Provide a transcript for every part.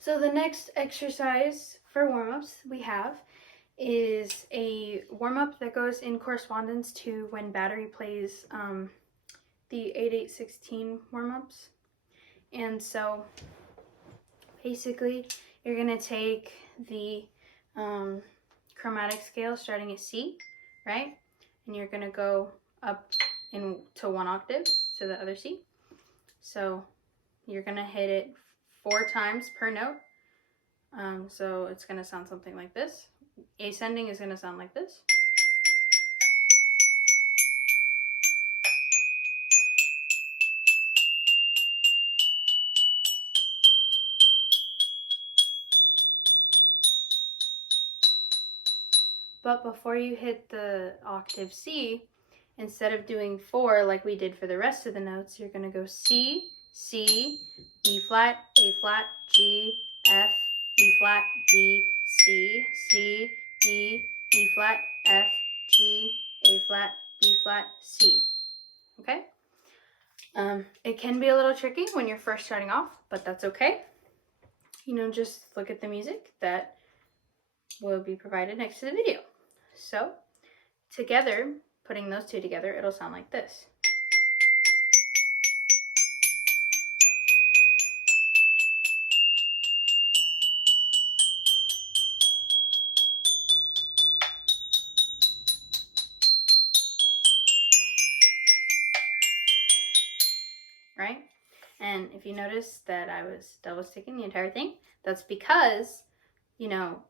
So the next exercise for warm-ups we have is a warm-up that goes in correspondence to when Battery plays the 8/8/16 warm-ups. And so basically you're going to take the chromatic scale starting at C, right? And you're going to go up into 1 octave, so the other C. So you're going to hit it 4 times per note. So it's going to sound something like this. Ascending is going to sound like this. But before you hit the octave C, instead of doing 4 like we did for the rest of the notes, you're going to go C, C, B flat, A flat, G, F, E flat, D, C, C, D, E flat, F, G, A flat, B flat, C. Okay? It can be a little tricky when you're first starting off, but that's okay. You know, just look at the music that will be provided next to the video. So, together, putting those two together, it'll sound like this. Right? And if you notice that I was double sticking the entire thing, that's because, you know,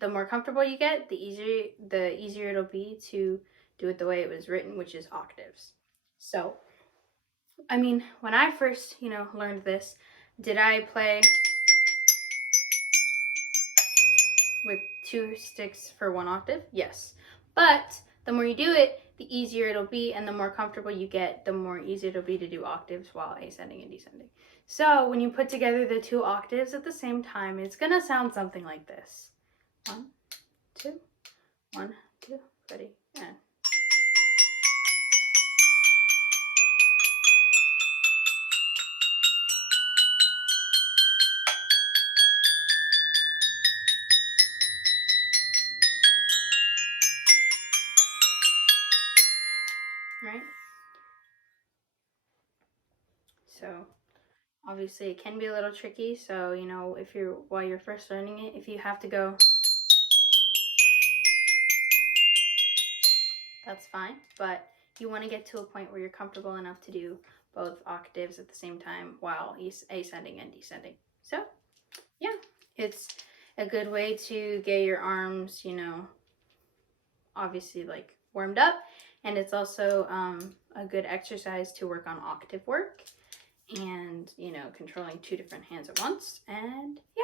the more comfortable you get, the easier it'll be to do it the way it was written, which is octaves. So, I mean, when I first, learned this, did I play with 2 sticks for 1 octave? Yes. But the more you do it, the easier it'll be, and the more comfortable you get, the more easy it'll be to do octaves while ascending and descending. So when you put together the 2 octaves at the same time, it's gonna sound something like this. 1, 2, 1, 2, ready, and. Right? So obviously it can be a little tricky, so while you're first learning it, if you have to go, that's fine, but you want to get to a point where you're comfortable enough to do both octaves at the same time while ascending and descending. So yeah, it's a good way to get your arms, obviously like warmed up, and it's also a good exercise to work on octave work and controlling 2 different hands at once. And yeah.